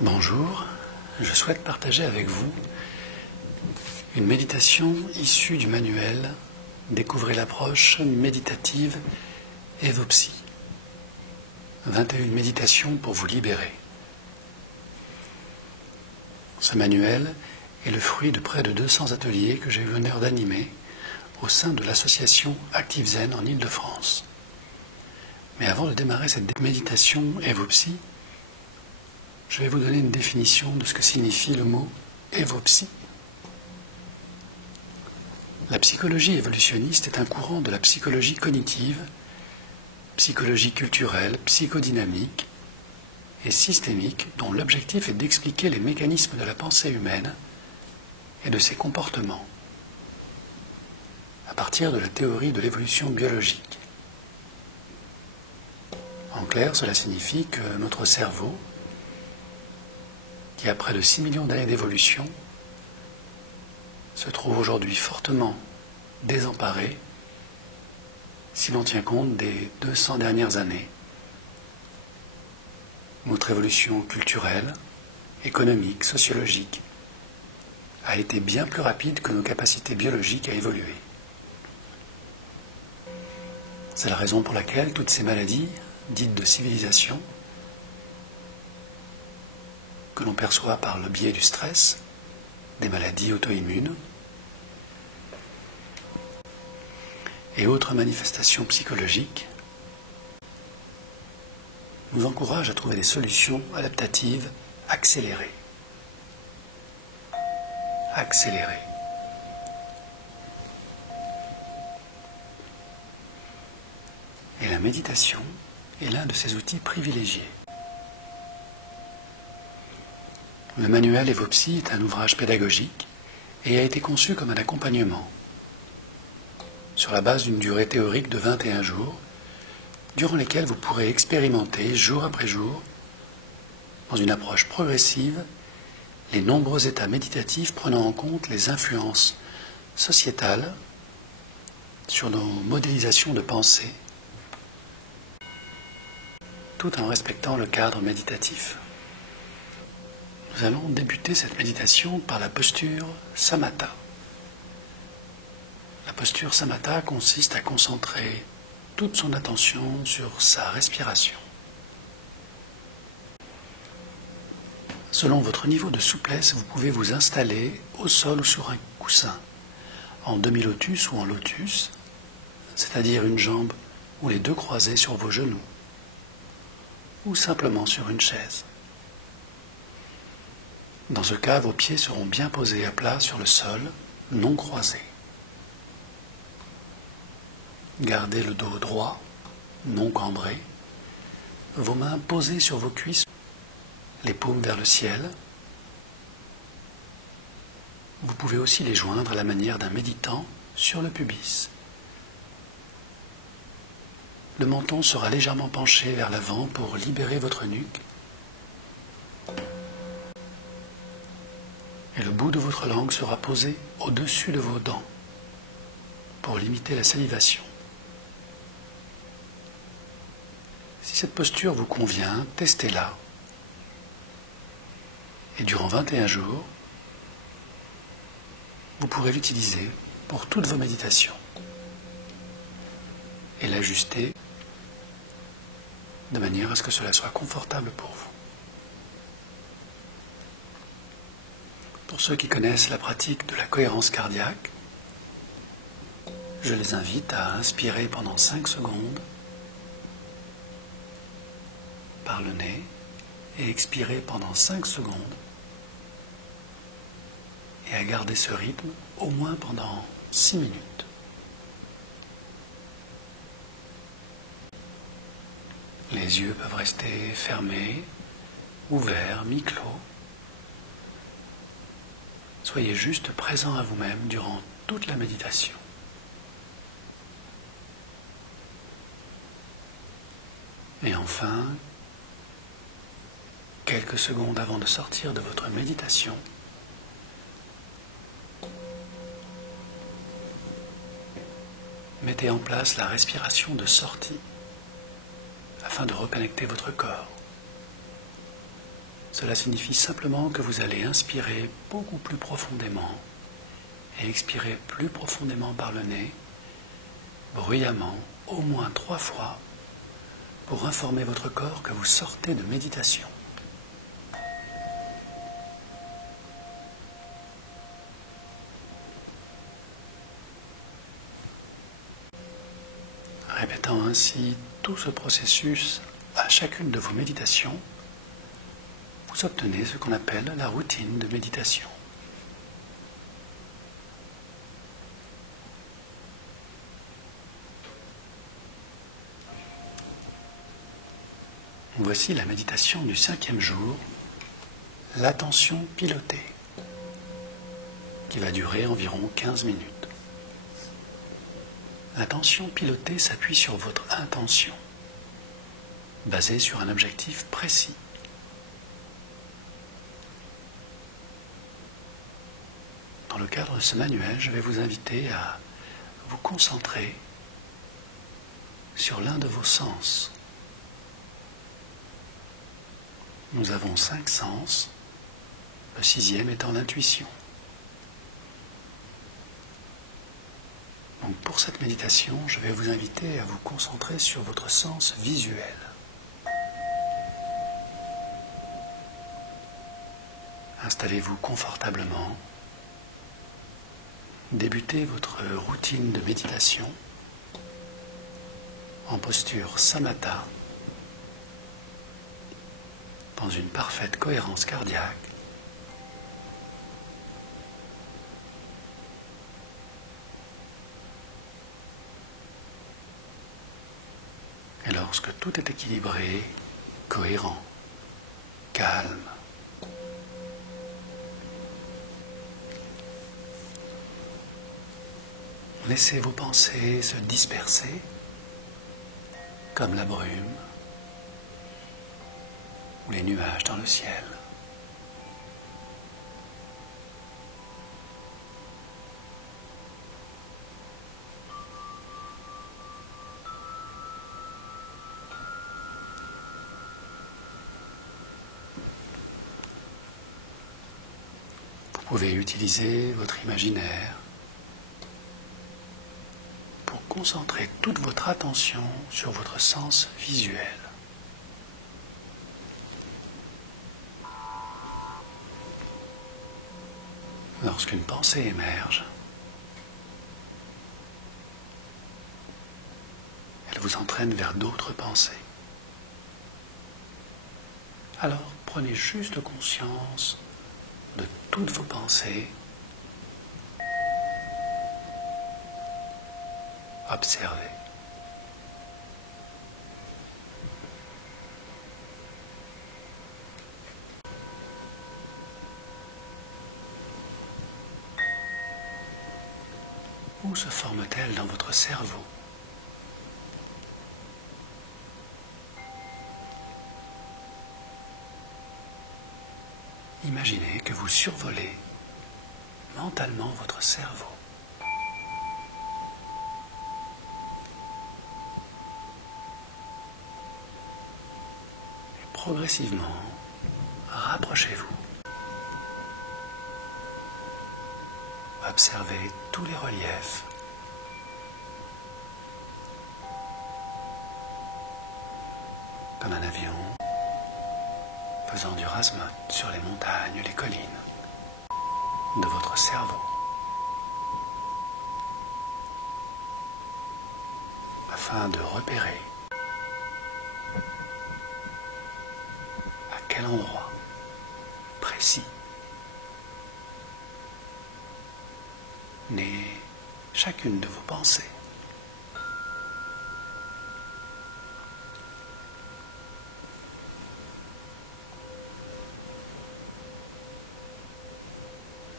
Bonjour, je souhaite partager avec vous une méditation issue du manuel Découvrez l'approche méditative Evopsy. 21 méditations pour vous libérer. Ce manuel est le fruit de près de 200 ateliers que j'ai eu l'honneur d'animer au sein de l'association Active Zen en Île-de-France. Mais avant de démarrer cette méditation Evopsy, je vais vous donner une définition de ce que signifie le mot Evopsy. La psychologie évolutionniste est un courant de la psychologie cognitive, psychologie culturelle, psychodynamique et systémique dont l'objectif est d'expliquer les mécanismes de la pensée humaine et de ses comportements à partir de la théorie de l'évolution biologique. En clair, cela signifie que notre cerveau, qui a près de 6 millions d'années d'évolution, se trouve aujourd'hui fortement désemparé si l'on tient compte des 200 dernières années. Notre évolution culturelle, économique, sociologique a été bien plus rapide que nos capacités biologiques à évoluer. C'est la raison pour laquelle toutes ces maladies, dites de civilisation, que l'on perçoit par le biais du stress, des maladies auto-immunes et autres manifestations psychologiques, nous encouragent à trouver des solutions adaptatives accélérées. Et la méditation est l'un de ces outils privilégiés. Le manuel Evopsy est un ouvrage pédagogique et a été conçu comme un accompagnement sur la base d'une durée théorique de 21 jours, durant lesquels vous pourrez expérimenter jour après jour, dans une approche progressive, les nombreux états méditatifs prenant en compte les influences sociétales sur nos modélisations de pensée, tout en respectant le cadre méditatif. Nous allons débuter cette méditation par la posture Samatha. La posture Samatha consiste à concentrer toute son attention sur sa respiration. Selon votre niveau de souplesse, vous pouvez vous installer au sol ou sur un coussin, en demi-lotus ou en lotus, c'est-à-dire une jambe ou les deux croisés sur vos genoux, ou simplement sur une chaise. Dans ce cas, vos pieds seront bien posés à plat sur le sol, non croisés. Gardez le dos droit, non cambré, vos mains posées sur vos cuisses, les paumes vers le ciel. Vous pouvez aussi les joindre à la manière d'un méditant sur le pubis. Le menton sera légèrement penché vers l'avant pour libérer votre nuque. Et le bout de votre langue sera posé au-dessus de vos dents pour limiter la salivation. Si cette posture vous convient, testez-la. Et durant 21 jours, vous pourrez l'utiliser pour toutes vos méditations et l'ajuster de manière à ce que cela soit confortable pour vous. Pour ceux qui connaissent la pratique de la cohérence cardiaque, je les invite à inspirer pendant 5 secondes par le nez et expirer pendant 5 secondes et à garder ce rythme au moins pendant 6 minutes. Les yeux peuvent rester fermés, ouverts, mi-clos. Soyez juste présent à vous-même durant toute la méditation. Et enfin, quelques secondes avant de sortir de votre méditation, mettez en place la respiration de sortie afin de reconnecter votre corps. Cela signifie simplement que vous allez inspirer beaucoup plus profondément et expirer plus profondément par le nez, bruyamment, au moins 3 fois, pour informer votre corps que vous sortez de méditation. Répétant ainsi tout ce processus à chacune de vos méditations, vous obtenez ce qu'on appelle la routine de méditation. Voici la méditation du 5e jour, l'attention pilotée, qui va durer environ 15 minutes. L'attention pilotée s'appuie sur votre intention, basée sur un objectif précis. Dans le cadre de ce manuel, je vais vous inviter à vous concentrer sur l'un de vos sens. Nous avons 5 sens, le 6e étant l'intuition. Donc pour cette méditation, je vais vous inviter à vous concentrer sur votre sens visuel. Installez-vous confortablement. Débutez votre routine de méditation en posture samatha, dans une parfaite cohérence cardiaque. Et lorsque tout est équilibré, cohérent, calme, laissez vos pensées se disperser comme la brume ou les nuages dans le ciel. Vous pouvez utiliser votre imaginaire pour concentrer toute votre attention sur votre sens visuel. Lorsqu'une pensée émerge, elle vous entraîne vers d'autres pensées. Alors prenez juste conscience de toutes vos pensées. Observez. Où se forme-t-elle dans votre cerveau? Imaginez que vous survolez mentalement votre cerveau. Et progressivement, rapprochez-vous. Observez tous les reliefs. Comme un avion faisant du rasmote sur les montagnes, les collines de votre cerveau, afin de repérer à quel endroit précis naît chacune de vos pensées.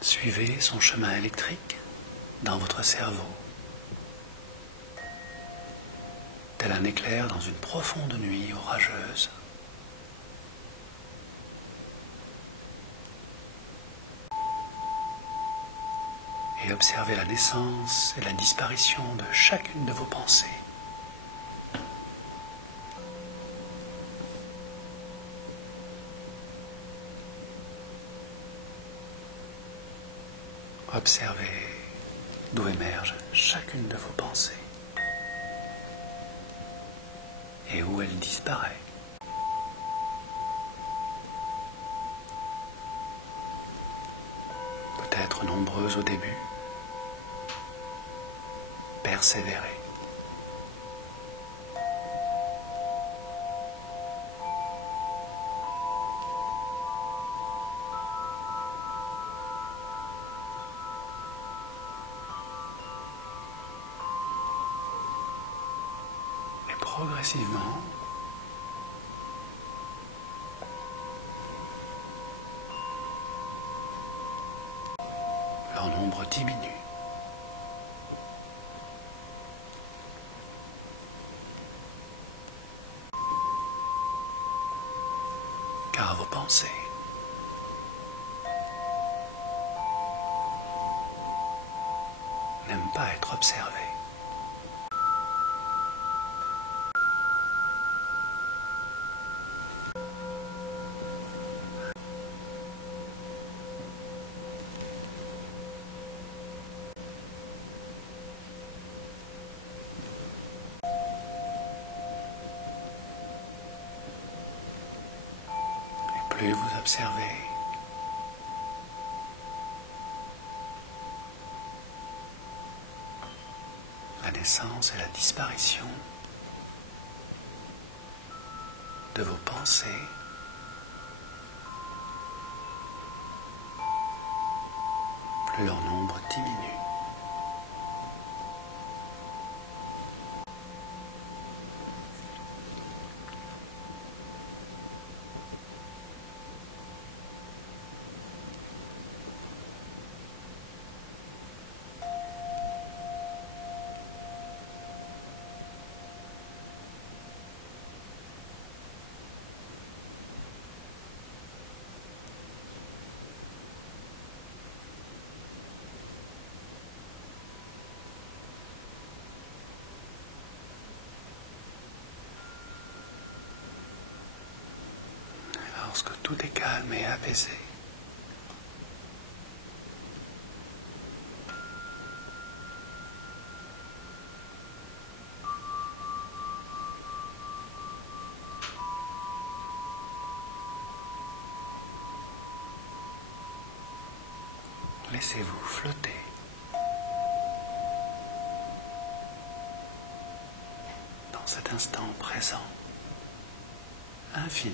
Suivez son chemin électrique dans votre cerveau, tel un éclair dans une profonde nuit orageuse. Et observez la naissance et la disparition de chacune de vos pensées. Observez d'où émerge chacune de vos pensées et où elle disparaît. Peut-être nombreuses au début, persévérez. Et progressivement, leur nombre diminue. Car vos pensées n'aiment pas être observées. Plus vous observez, la naissance et la disparition de vos pensées, plus leur nombre diminue. Lorsque tout est calme et apaisé, laissez-vous flotter dans cet instant présent, infini.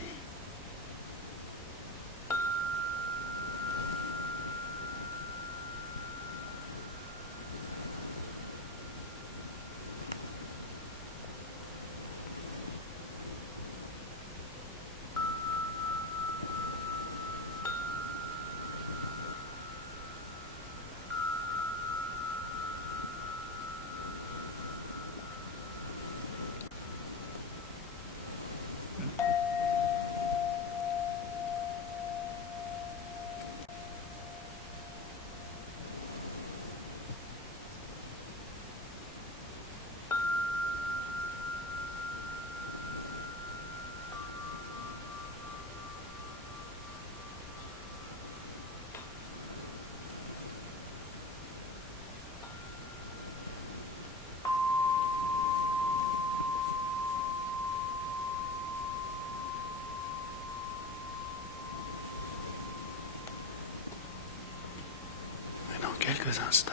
Quelques instants,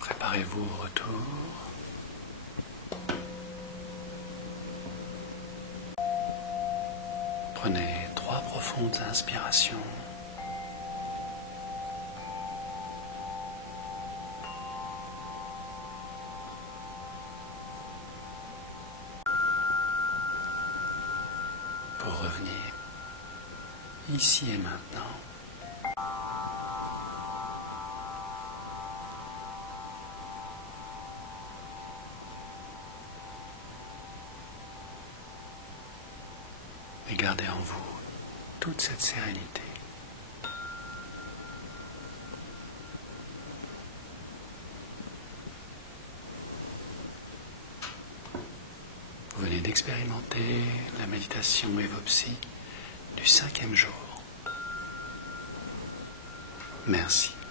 préparez-vous au retour. Prenez 3 profondes inspirations. Pour revenir ici et maintenant. Et gardez en vous toute cette sérénité. Vous venez d'expérimenter la méditation Evopsy du 5e jour. Merci.